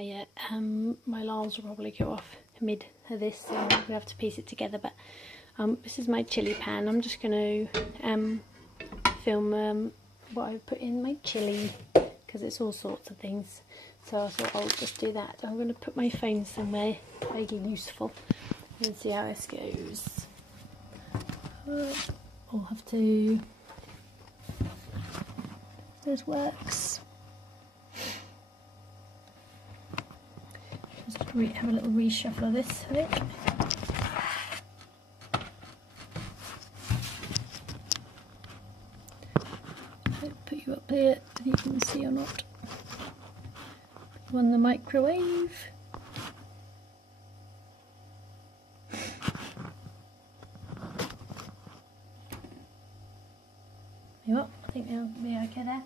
My alarms will probably go off mid of this, so I'm going to have to piece it together. But this is my chilli pan. I'm just going to film what I put in my chilli, because it's all sorts of things. So I thought I'll just do that. I'm going to put my phone somewhere vaguely useful and see how this goes. I'll have to... This works. Just have a little reshuffle of this, I think. I'll put you up here if you can see or not. Put you on the microwave. I think they'll be okay there.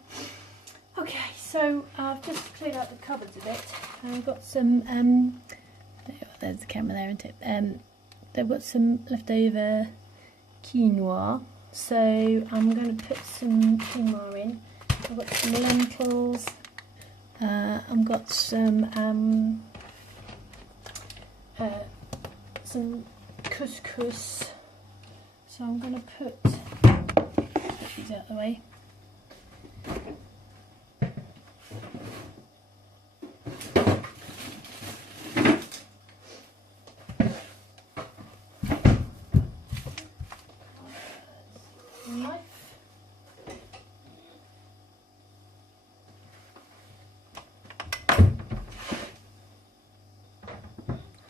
Okay, so I've just cleared out the cupboards a bit. I've got some, there's the camera there, isn't it? They've got some leftover quinoa, so I'm going to put some quinoa in. I've got some lentils, I've got some couscous, so I'm going to put these out of the way.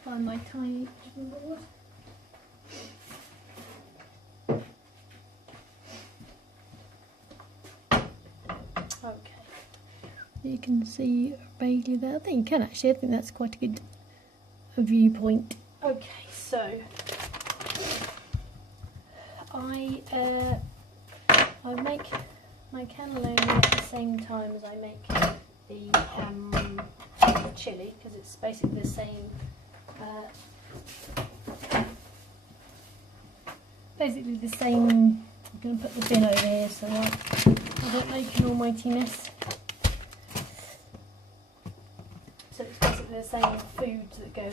Find my tiny board. Okay, you can see vaguely there. I think you can actually. I think that's quite a good viewpoint. Okay, so I make my cannelloni at the same time as I make the chilli, because it's basically the same. Basically the same. I'm going to put the bin over here so I don't make an almighty mess. So it's basically the same foods that go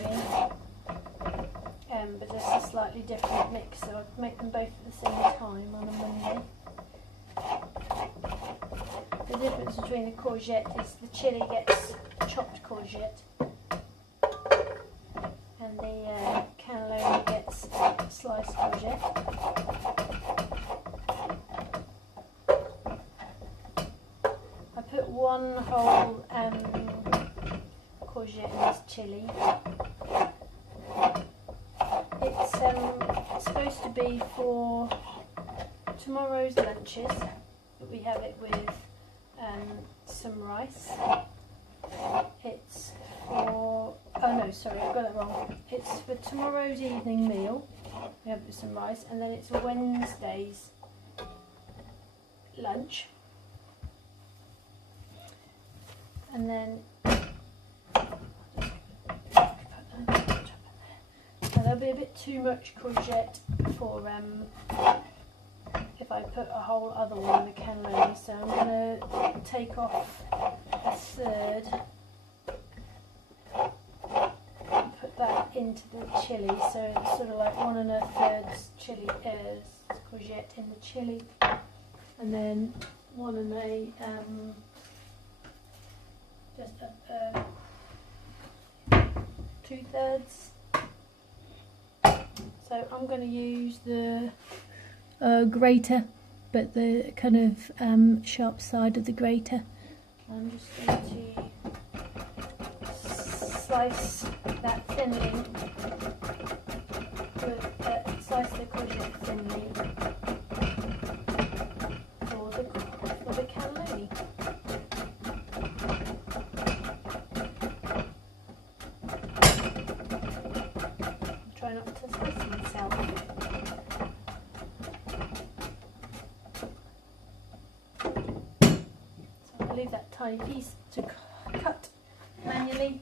in, but just a slightly different mix. So I make them both at the same time on a Monday. The difference between the courgette is the chilli gets chopped courgette, and the cannelloni gets sliced courgette. I put one whole courgette in this chilli. It's supposed to be for tomorrow's lunches, but we have it with some rice. It's for, oh no, sorry, I got it wrong. It's for tomorrow's evening meal. We have it with some rice, and then it's Wednesday's lunch. And then so there'll be a bit too much courgette for if I put a whole other one in the cannelloni, so I'm going to take off a third and put that into the chilli, so it's sort of like 1 1/3 chilli, courgette in the chilli, and then 1 2/3. So I'm going to use the grater, but the kind of sharp side of the grater. I'm just going to slice that thinly, slice the courgette thinly for the cannelloni. Try not to slice myself. So I'll leave that tiny piece to cut manually.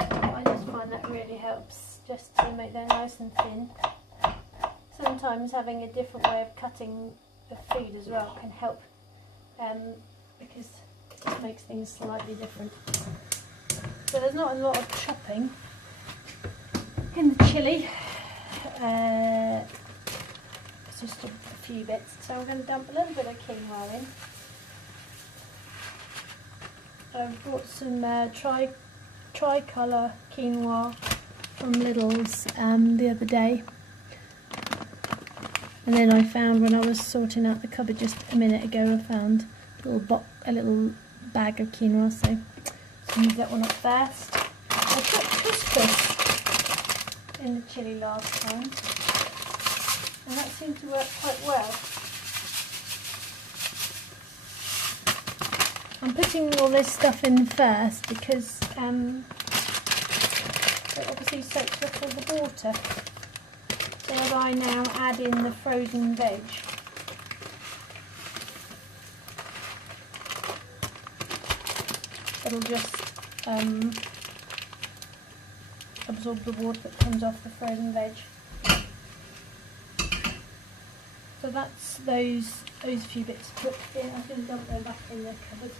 I just find that really helps, just to make that nice and thin. Sometimes having a different way of cutting the food as well can help, because it just makes things slightly different. So there's not a lot of chopping in the chilli. It's just a few bits. So I'm going to dump a little bit of quinoa in. I've bought some tricolour quinoa from Lidl's the other day. And then I found, when I was sorting out the cupboard just a minute ago, I found a little bag of quinoa, so I'll use that one up first. I put couscous in the chilli last time, and that seemed to work quite well. I'm putting all this stuff in first because it obviously soaks up all the water. So as I now add in the frozen veg, it'll just absorb the water that comes off the frozen veg. So that's those few bits put in. I'm going to dump them back in the cupboard.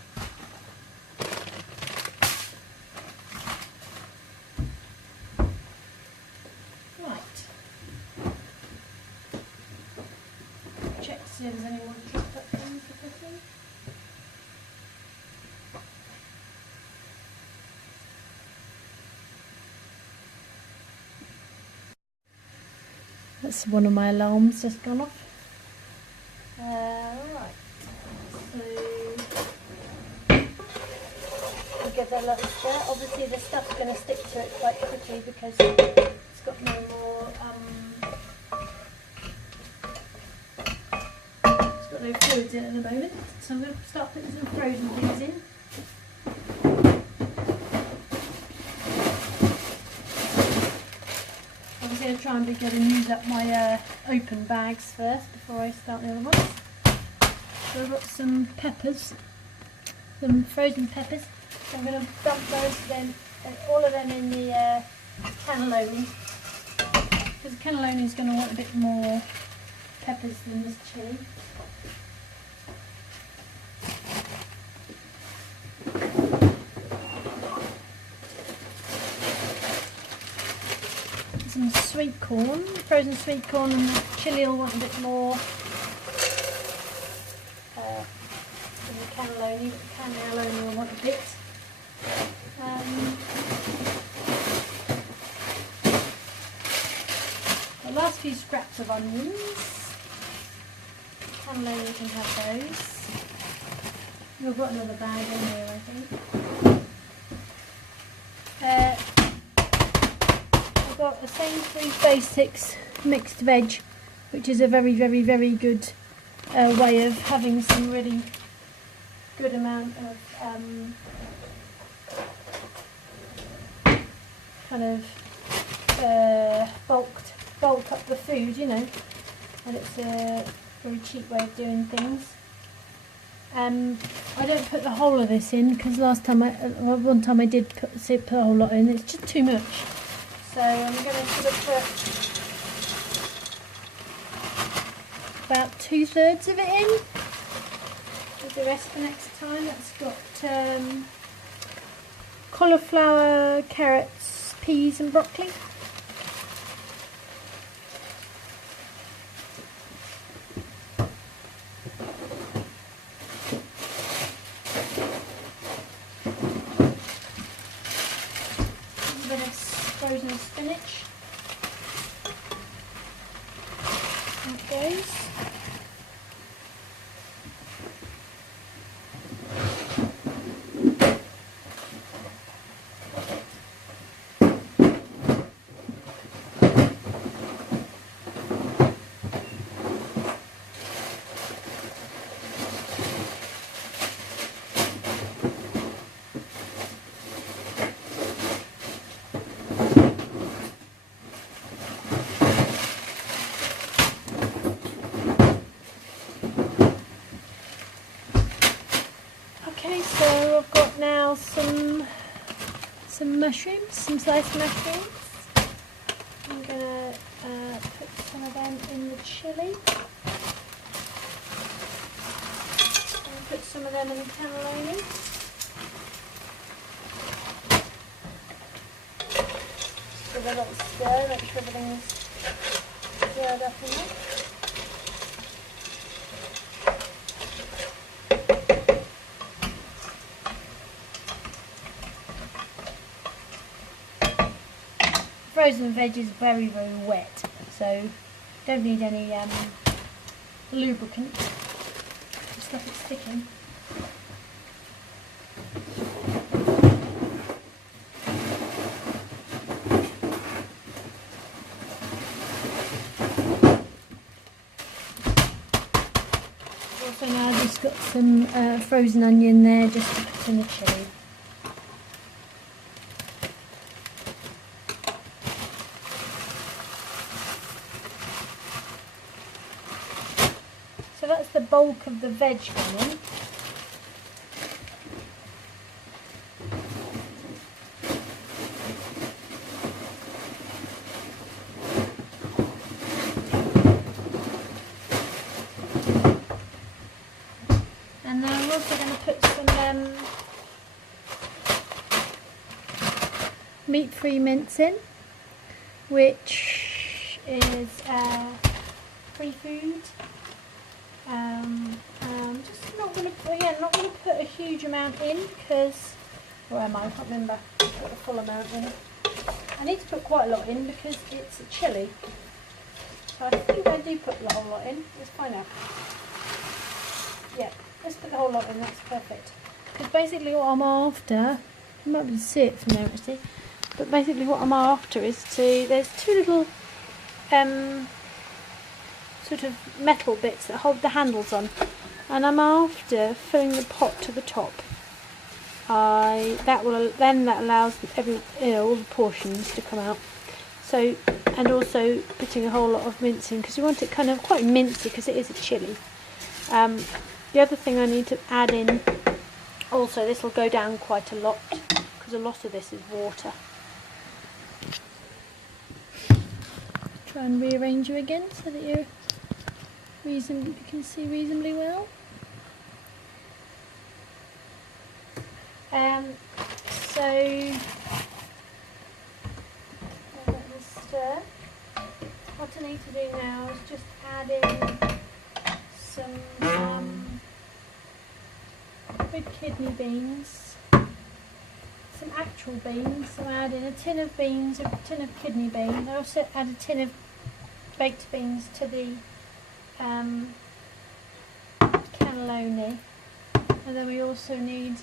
Check to see if there's any more chocolate things to put in. That's one of my alarms just gone off. Right, so we'll give that a luster. Obviously the stuff's going to stick to it quite quickly because it's got no more no fluids in at the moment, so I'm going to start putting some frozen things in. I'm going to try and be good and use up my open bags first before I start the other ones. So I've got some peppers, some frozen peppers. So I'm going to dump those then, all of them in the cannelloni, because the cannelloni is going to want a bit more peppers than this chilli. Some sweet corn, frozen sweet corn, and the chilli will want a bit more than the cannelloni, but the cannelloni will want a bit. The last few scraps of onions, cannelloni can have those. We've got another bag in here, I think. I've got the Sainsbury's Basics mixed veg, which is a very, very, very good way of having some really good amount of kind of bulk up the food, you know, and it's a very cheap way of doing things. I don't put the whole of this in because one time I did put a whole lot in. It's just too much. So I'm going to sort of put about 2/3 of it in. With the rest for next time. That's got cauliflower, carrots, peas and broccoli. Frozen spinach. That goes. So I've got now some mushrooms, some sliced mushrooms. I'm going to put some of them in the chilli. And put some of them in the cannelloni. a little stir, make sure everything's stirred up in there. Frozen veg is very, very wet, so don't need any lubricant to stop it sticking. Also now I've just got some frozen onion there just to put in the chilli. So that's the bulk of the veg gone in. And now I'm also going to put some meat-free mince in, which is free food. Just not going to put a huge amount in because, where am I? I can't remember. I've got the full amount in. I need to put quite a lot in because it's a chilli. So I think I do put the whole lot in. Let's find out. Yeah, let's put the whole lot in. That's perfect. Because basically what I'm after, you might be able to see it from there actually, but basically what I'm after is there's two little sort of metal bits that hold the handles on, and I'm after filling the pot to the top. That allows all the portions to come out. So, and also putting a whole lot of mince in because you want it kind of quite mincy because it is a chilli. The other thing I need to add in, also this will go down quite a lot because a lot of this is water. Try and rearrange you again so that you can see reasonably well. So let me stir. What I need to do now is just add in some good kidney beans, some actual beans. So I add in a tin of beans, a tin of kidney beans. I also add a tin of baked beans to the cannelloni, and then we also need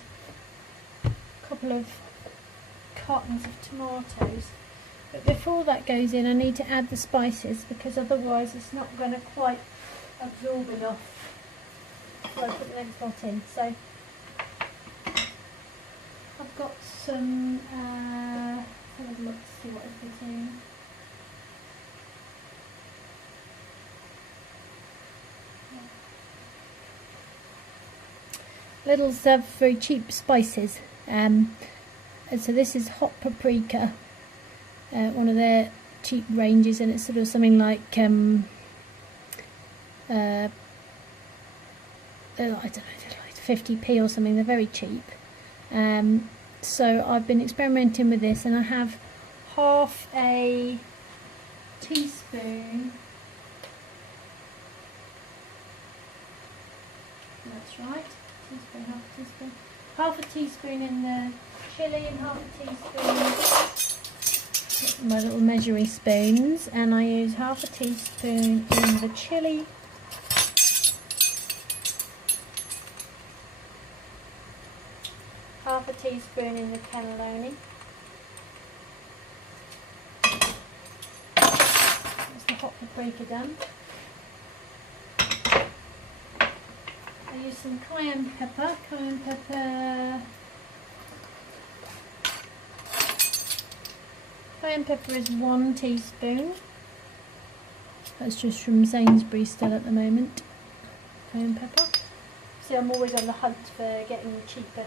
a couple of cartons of tomatoes. But before that goes in, I need to add the spices because otherwise it's not going to quite absorb enough before I put the next lot in. So I've got some, let's have a look to see what I've put in. Little very cheap spices, and so this is hot paprika, one of their cheap ranges, and it's sort of something like I don't know, like 50p or something. They're very cheap. So I've been experimenting with this, and I have half a teaspoon. That's right. Half a teaspoon in the chilli and half a teaspoon, my little measuring spoons, and I use half a teaspoon in the chilli, half a teaspoon in the cannelloni. That's the hot paprika done. I use some cayenne pepper. Cayenne pepper is 1 teaspoon. That's just from Sainsbury's still at the moment. Cayenne pepper. See, I'm always on the hunt for getting the cheaper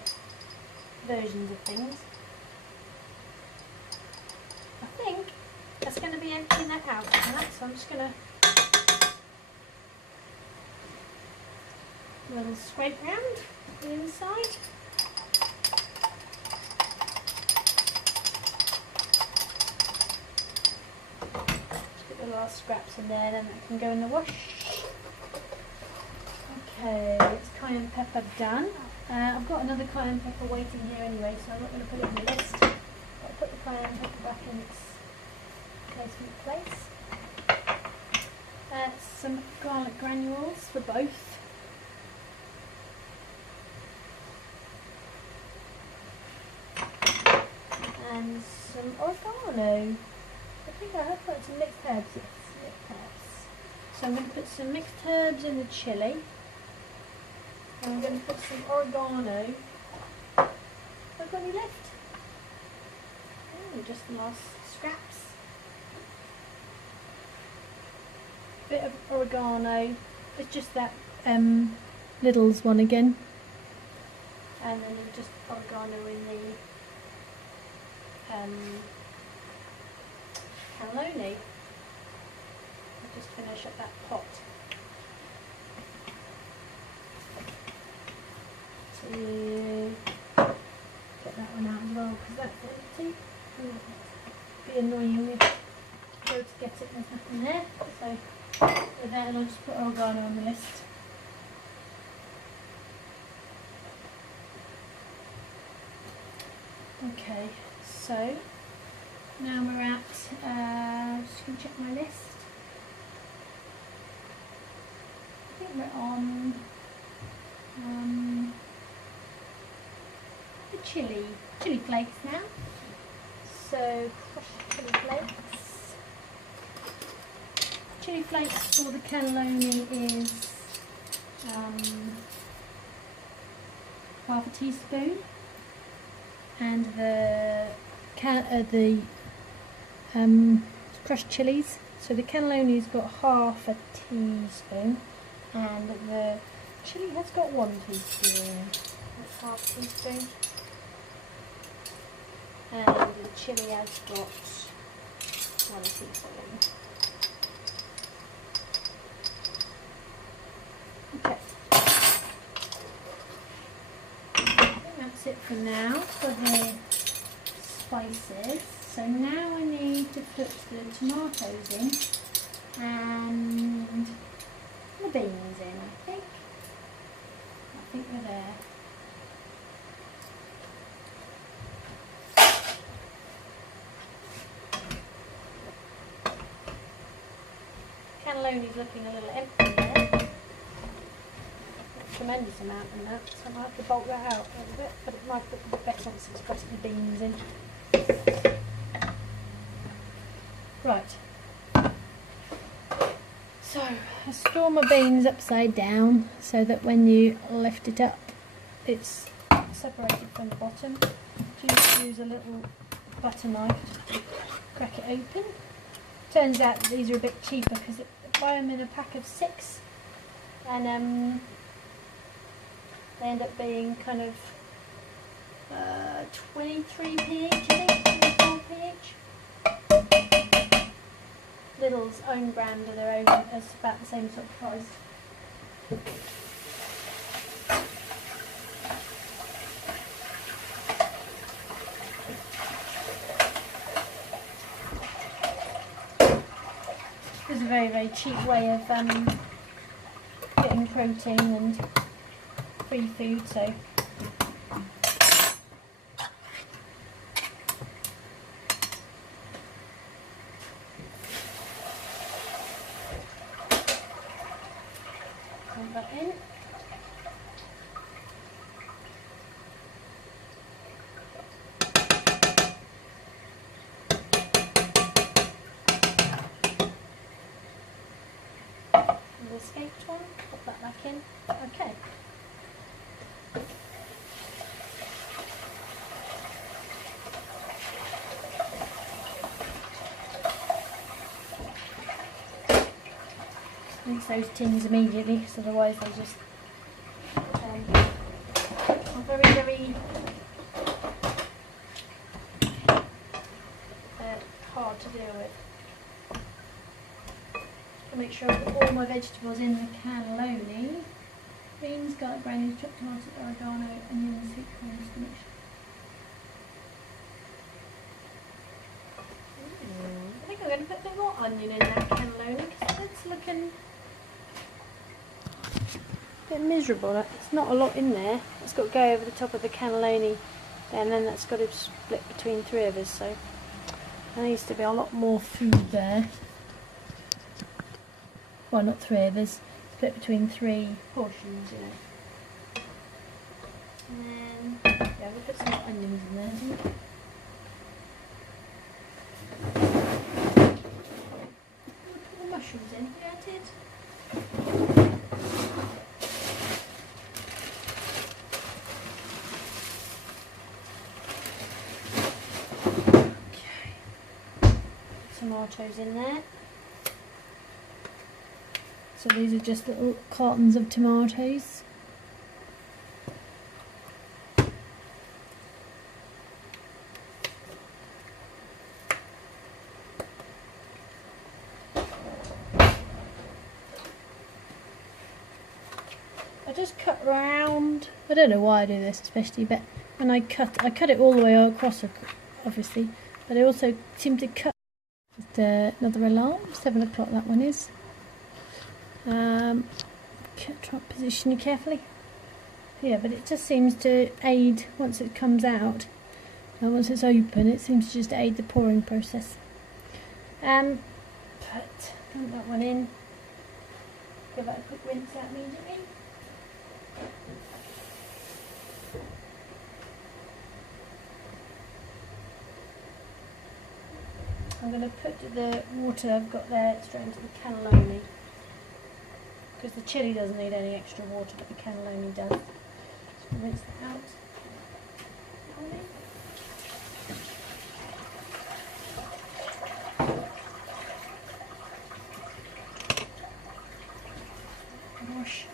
versions of things. I think that's going to be emptying that out, so I'm just going to a little scrape round the inside. last scraps in there, then that can go in the wash. Okay, it's cayenne pepper done. I've got another cayenne pepper waiting here anyway, so I'm not going to put it on the list. I'll put the cayenne pepper back in its place. Some garlic granules for both. And some oregano. I think I have put some mixed herbs. Yes, mixed herbs. So I'm going to put some mixed herbs in the chilli. And I'm going to put some oregano. Have I got any left? Oh, just the last scraps. Bit of oregano. It's just that Lidl's one again. And then just oregano in the cannelloni. I'll just finish up that pot. To get that one out as well, because that's empty. It'd be annoying if you go to get it, there's nothing there. So with that, and I'll just put oregano on the list. Okay, so now we're at, just going to check my list. I think we're on the chili flakes now. So crushed chili flakes. Chili flakes for the cannelloni is half a teaspoon. And the crushed chilies. So the cannelloni's got half a teaspoon, and the chili has got 1 teaspoon. That's half a teaspoon. And the chili has got 1 teaspoon. Okay. That's it for now for the spices. So now I need to put the tomatoes in and the beans in, I think. I think we're there. Cannelloni's looking a little empty there. Tremendous amount in that, so I might have to bulk that out a little bit, but it might look a bit better once it's got the beans in. Right, so I store my beans upside down so that when you lift it up it's separated from the bottom. Just use a little butter knife to crack it open. Turns out that these are a bit cheaper because I buy them in a pack of 6, and they end up being kind of 23p each, I think, 24p each. Lidl's own brand of their own is about the same sort of price. It's a very, very cheap way of getting protein and free food, so put that in. And the escaped one, put that back in. Okay. Rinse those tins immediately, because otherwise they just are very, very hard to deal with. To make sure I've got all my vegetables in the cannelloni. Beans, garlic granules, chopped tomatoes, oregano, onions, sweet corns to make sure. I think I'm going going to put a bit more onion in that cannelloni because it's looking a bit miserable. There's not a lot in there. It's got to go over the top of the cannelloni, and then that's got to split between 3 of us. So there needs to be a lot more food there. Well, not 3 of us. Split between 3 portions, you know. And then, yeah, we'll put some onions in there. We'll put the mushrooms in. Yeah, I did. Okay. Tomatoes in there. So these are just little cartons of tomatoes. I just cut round. I don't know why I do this especially, but when I cut it all the way across, obviously, but I also seem to cut. Just another alarm, 7 o'clock that one is. Try to position it carefully. Yeah, but it just seems to aid once it comes out. Once it's open, it seems to just aid the pouring process. Put that one in. Give that a quick rinse out immediately. I'm going to put the water I've got there straight into the cannelloni, because the chilli doesn't need any extra water, but the cannelloni does. So rinse that out. Wash.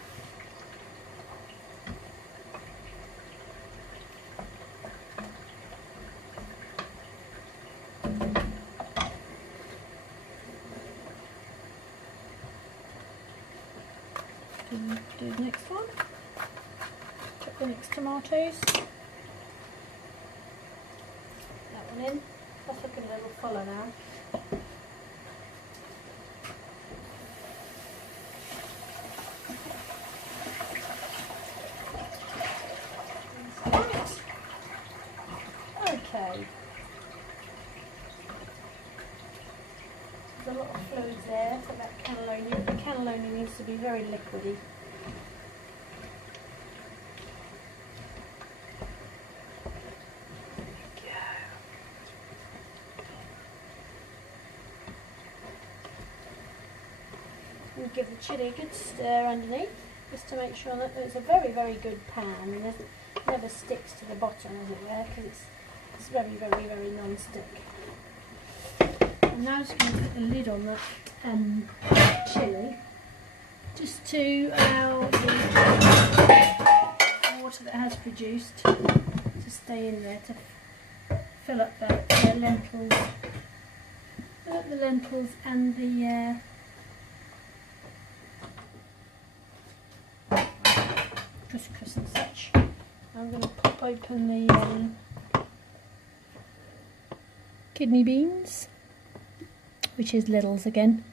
Do the next one. Chop the next tomatoes. That one in. That's looking a little fuller now. Okay. There's a lot of fluid there for that cannelloni. The cannelloni needs to be very liquidy. We'll give the chilli a good stir underneath, just to make sure that it's a very, very good pan and it never sticks to the bottom, as it were, because it's very, very, very non-stick. I'm now just going to put the lid on that chilli, just to allow the water that has produced to stay in there to fill up the lentils, and the couscous and such. I'm going to pop open the kidney beans, which is Lidl's again.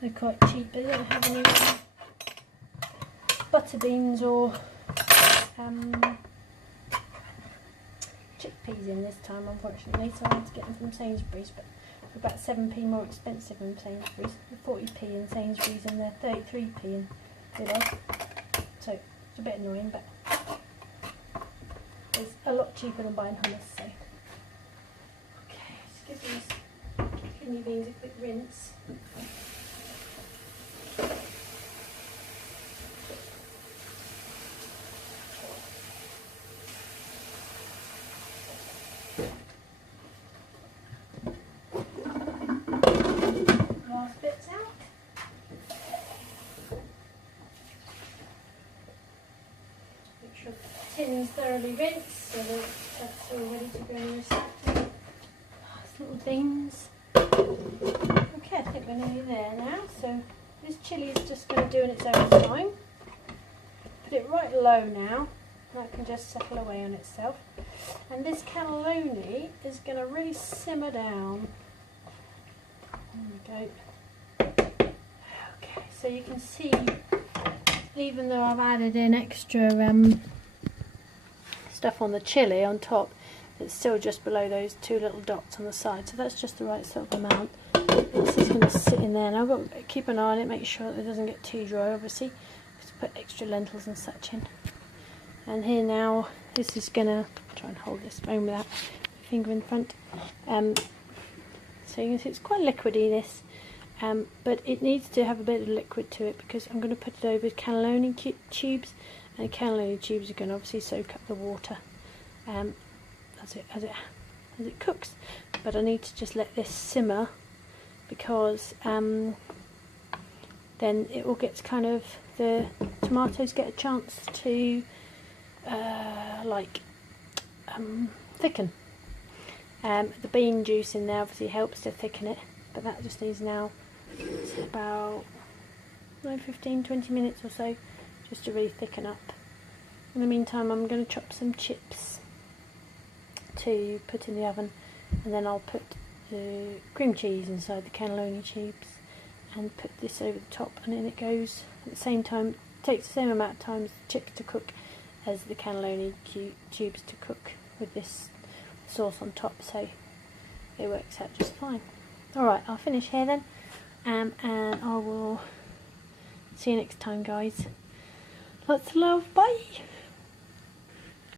They're quite cheap. They don't have any butter beans or chickpeas in this time, unfortunately, so I had to get them from Sainsbury's, but they're about 7p more expensive than Sainsbury's. They're 40p in Sainsbury's and they're 33p in Lidl. So it's a bit annoying, but it's a lot cheaper than buying hummus. So okay, just give these kidney beans a quick rinse. Last bits out. Make sure the tin's thoroughly rinsed so that that's all ready to go in the recycling. Last little beans. Okay, I think we're nearly there now. So this chilli is just going to do in its own time. Put it right low now. That can just settle away on itself. And this cannelloni is going to really simmer down. There we go. Okay, so you can see, even though I've added in extra stuff on the chilli on top, it's still just below those 2 little dots on the side, so that's just the right sort of amount. This is going to sit in there, and I've got to keep an eye on it, make sure that it doesn't get too dry, obviously. Just put extra lentils and such in. And here now, this is going to try and hold this spoon without my finger in front. So you can see it's quite liquidy, this, but it needs to have a bit of liquid to it because I'm going to put it over cannelloni tubes, and the cannelloni tubes are going to obviously soak up the water as it cooks. But I need to just let this simmer because then it will get kind of, the tomatoes get a chance to thicken. The bean juice in there obviously helps to thicken it, but that just needs now about 15-20 minutes or so just to really thicken up. In the meantime, I'm going to chop some chips to put in the oven, and then I'll put the cream cheese inside the cannelloni tubes and put this over the top, and then it goes at the same time. It takes the same amount of time as the chips to cook as the cannelloni tubes to cook with this sauce on top, so it works out just fine. Alright, I'll finish here then, and I will see you next time, guys. Lots of love, bye!